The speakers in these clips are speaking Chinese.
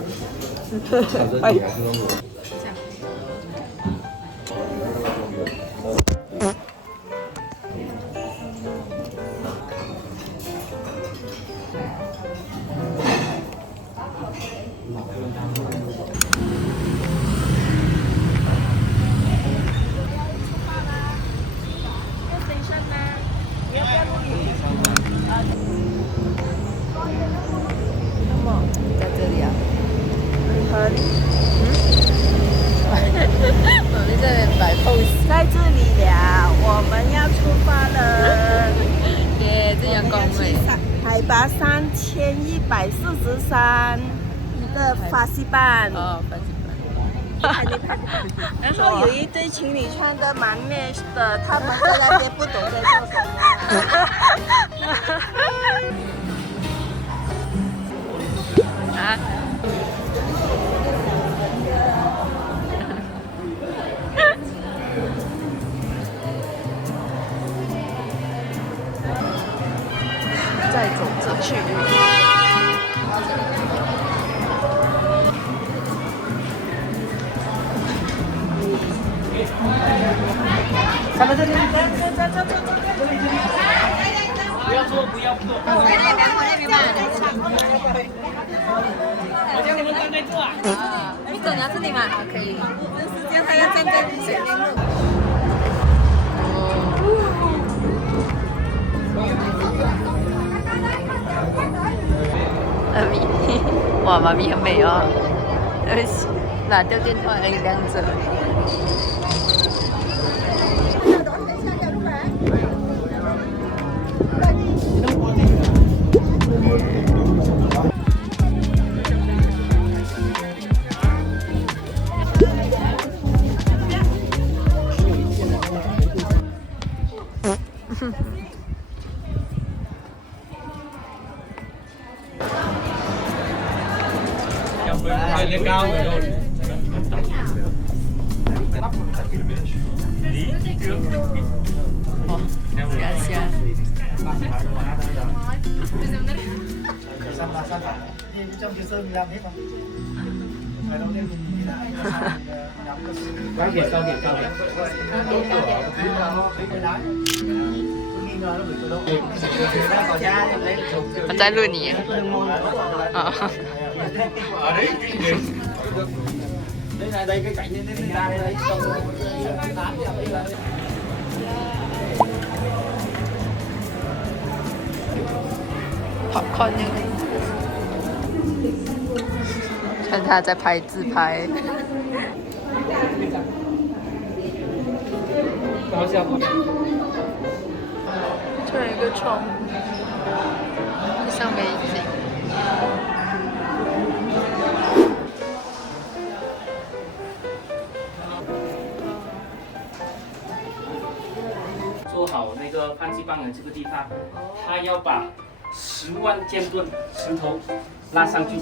灯。哎。在这里啊，我们这边摆 pose， 在这里了，我们要出发了。耶，这阳光美。海拔3143的法西班。哦，法西班。然后有一对情侣穿的蛮 match 的，他们在那边不懂在做什么。啊。再走这去。咱们这里，走。不要坐，不要坐。我叫你们站在这啊。你走，你要这里吗？可以。时间还要站在前面路。妈咪，哇，妈咪很美哦。对不起，拿掉电话而已，亮着。trong Trường Sơn mình làm hết rồi. Ngày đầu tiên mình ngắm cái biển cao. Nghi ngờ nó bị tự động. 我在录你。啊。đây cái cảnh như thế ra đây popcorn 看他在拍自拍。这有一个窗，像美景。做好那个潘基邦的这个地方，他要把10万剑盾石头拉上去。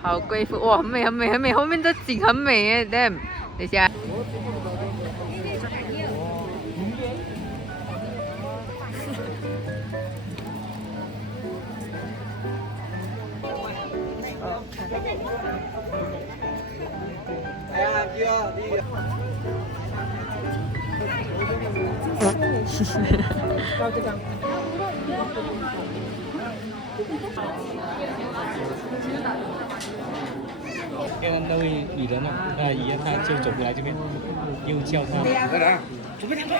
好贵妇哇，很美很美很美，后面的景很美耶 ，damn！ 等一下。cao cho rằng em nơi女人呢，姨她就走过来这边，又叫她。准备弹腿。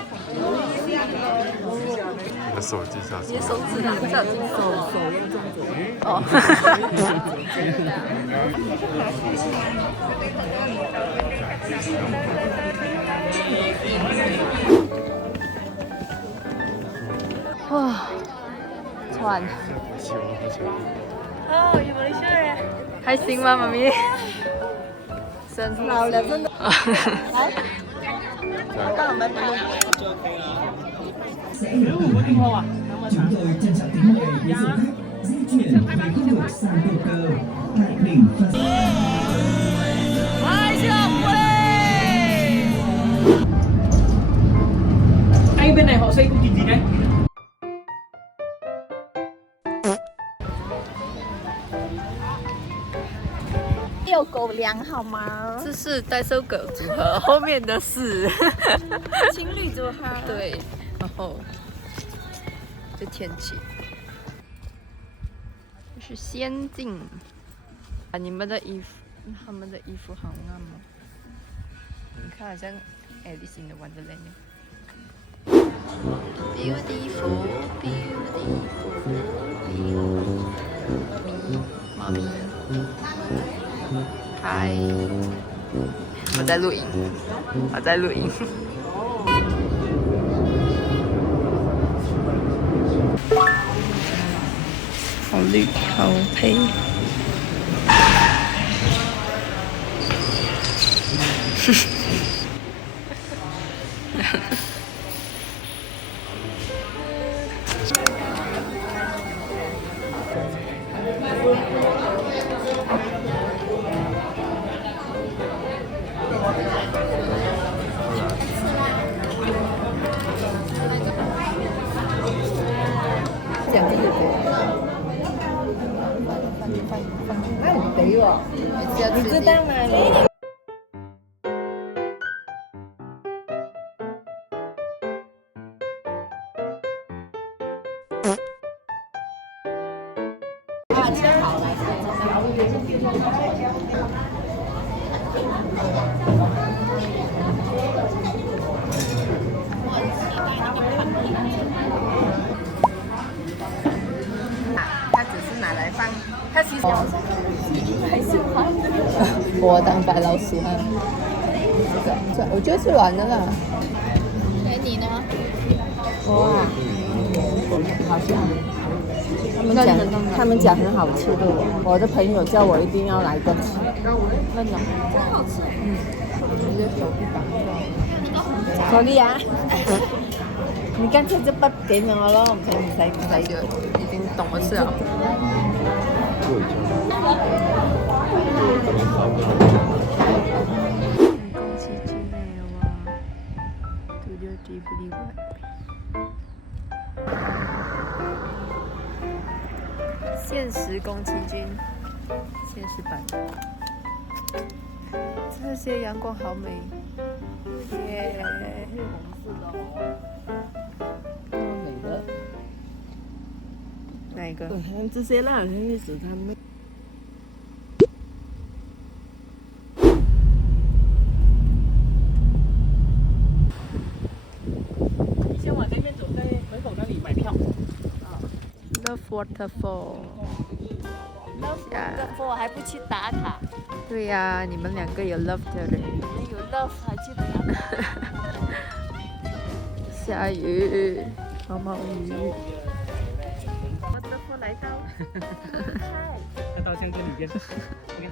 你的手机下你的手指哪个小心手要这么做。哦。哇，喘。哦，有没事哎？开心吗，妈咪？老了真的。来，帮我们拍。chúng tôi trân trọng kính mời quý du khách di chuyển về khu vực San Diego tại đỉnh Phật. Anh bên này họ xây công trình gì đấy? 遛狗粮好吗？这是代收狗组合，后面的是情侣组合。对，然后这天气，这是仙境啊！你们的衣服，他们的衣服好暗哦，你看好像 Alice in the Wonderland。Beautiful, beautiful, beautiful. 猫咪，嗨，我在录音，我在录音。好绿，好配。讲这个那你给我，你知道吗？它只是拿来放，它其实还喜欢我当白老鼠啊！这我觉得是软的啦。给你呢？哇，好香！他们讲很好吃的，我的朋友叫我一定要来个吃。嫩的，真好吃。直接手臂绑住。可以啊！你干脆就不給我咯，唔使就已經懂了事了。空氣之內哇，都有啲不例外。现实宫崎骏，现实版。这些阳光好美，耶！美的。哪一个？这些啦，历史他们。你先往这边走，在门口那里买票。 Love Waterfall。我还不去打卡。对呀、你们两个有 love 的人。有 love 还去打卡。下雨，毛毛雨。Waterfall 来到。再到香格里边，你看。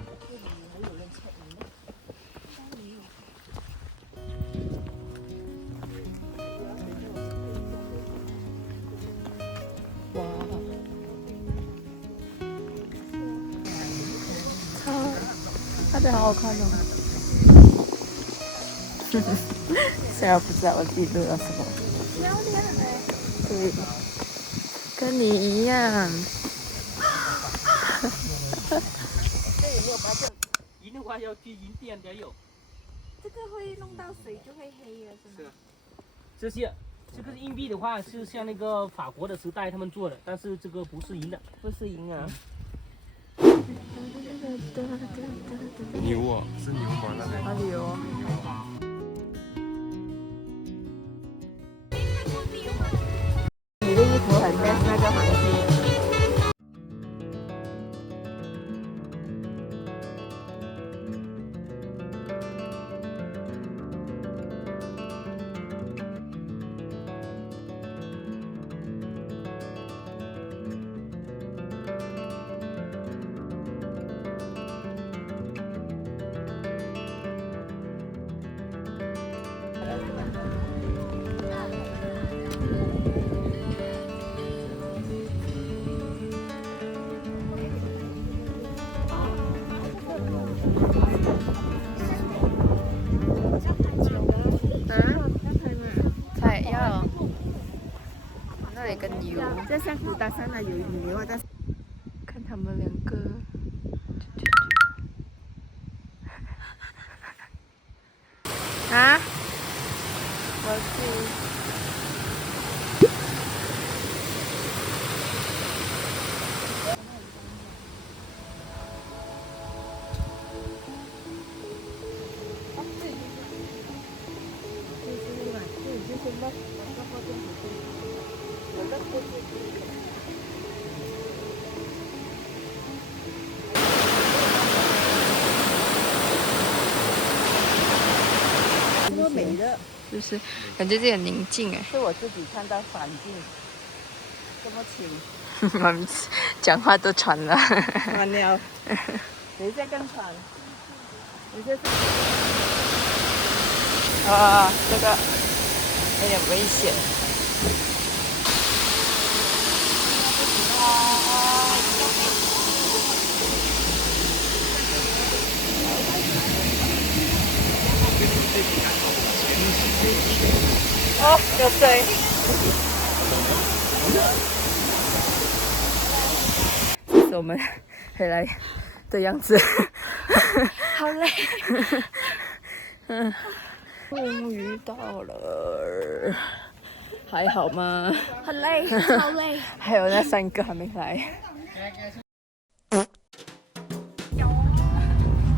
哇，那边好好看哦。虽然不知道我自己录了什么。漂亮哎。对，跟你一样。银的话要去银店才有。这个会弄到水就会黑了，是吗？这些。 这个硬币的话是像那个法国的时代他们做的，但是这个不是银的，不是银啊。牛啊，是牛吗？那边。哪里有？你的衣服很 match 那个环境。 这个牛，这下古大山了，有牛啊，但是看他们两个。啊？我去。多美的，就是感觉这里很宁静哎。是我自己看到环境这么清，我们讲话都喘了。完了，等一下更喘。啊，这个有点危险。哦，有水。这是我们回来的样子。好累。终于到了，还好吗？很累，超累。还有那3个还没来。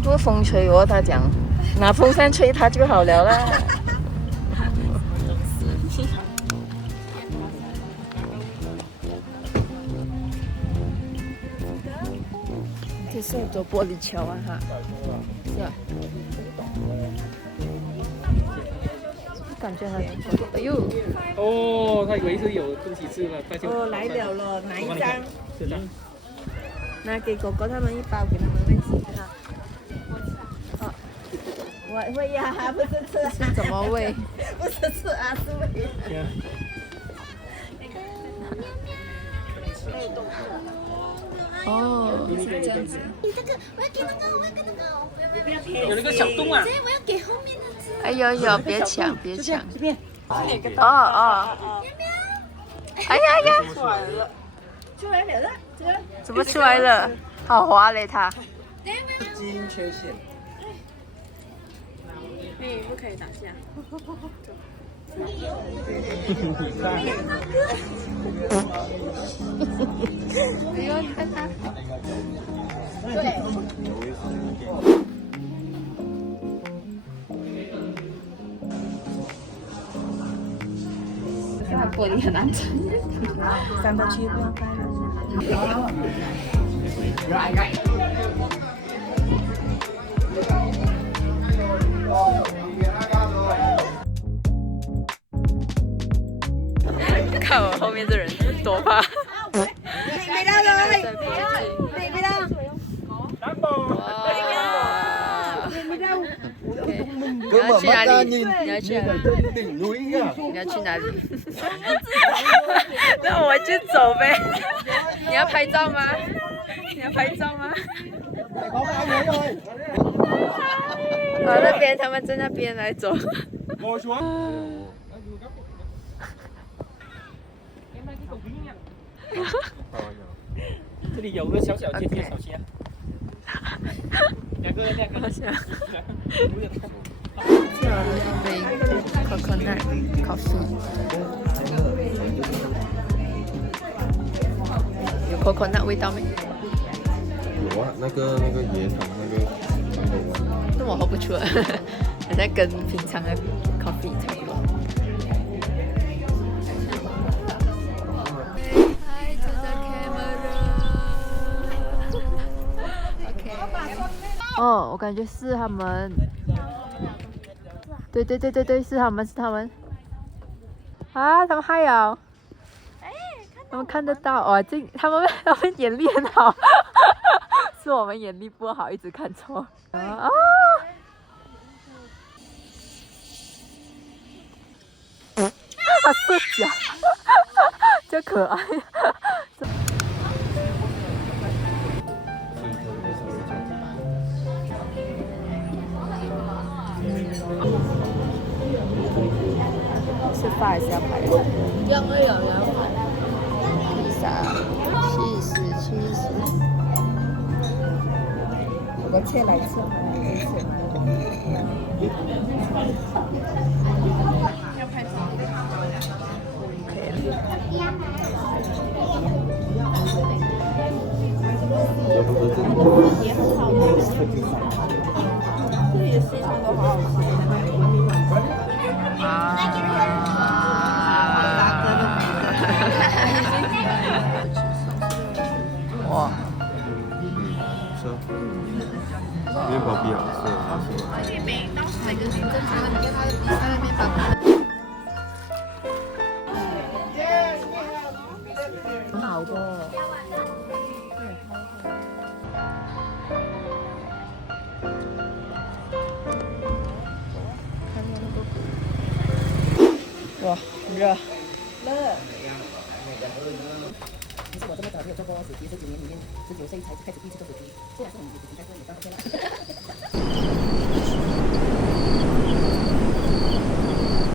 多风吹哦，他讲拿风扇吹他就好了啦。这是很多玻璃桥啊哈，是啊。感觉还不错。哎呦！哦，他以为是有东西吃了，发现哦，来了，拿一张，是的。拿给狗狗他们一包，给他们喂吃哈。哦，我喂呀，不是吃啊。是怎么喂？不是吃啊，是喂。哦，是这样子。你这个，我要给那个，我要给那个，不要骗。有那个小洞啊！我要给后面的吃。哎呦，别抢，别抢。这边。哦哦。哎呀呀！出来了，怎么出来了？好滑嘞，它。基因缺陷。你不可以打架。哎呦，你看它。它玻璃很难撑。上得去不用开了。看我后面这人多怕。没到了，没到。你要去哪里？你要去哪里？你要去哪里？那我就走呗。你要拍照吗？你要拍照吗？好，那边他们在那边来走。这里有个小小尖尖小溪啊。两个。一杯 coconut coffee。有 coconut 味道没？有啊，那个椰糖那个。那我喝不出来，好像跟平常的 coffee 差不多。哦，我感觉是他们。对，是他们。啊，他们嗨哦！他们看得到哦，他们眼力很好，是我们眼力不好，一直看错。啊！他赤脚，真可爱。吃饭还是要排队。要排。萨，cheese。有个切来吃，这里的西餐都好好吃。哇，是啊，面包比较是啊是吧？很好的。哇，热。其实我这么早就有做过手机，19年里面19岁才开始第一次做手机，虽然是我们以前在做也算 OK 了。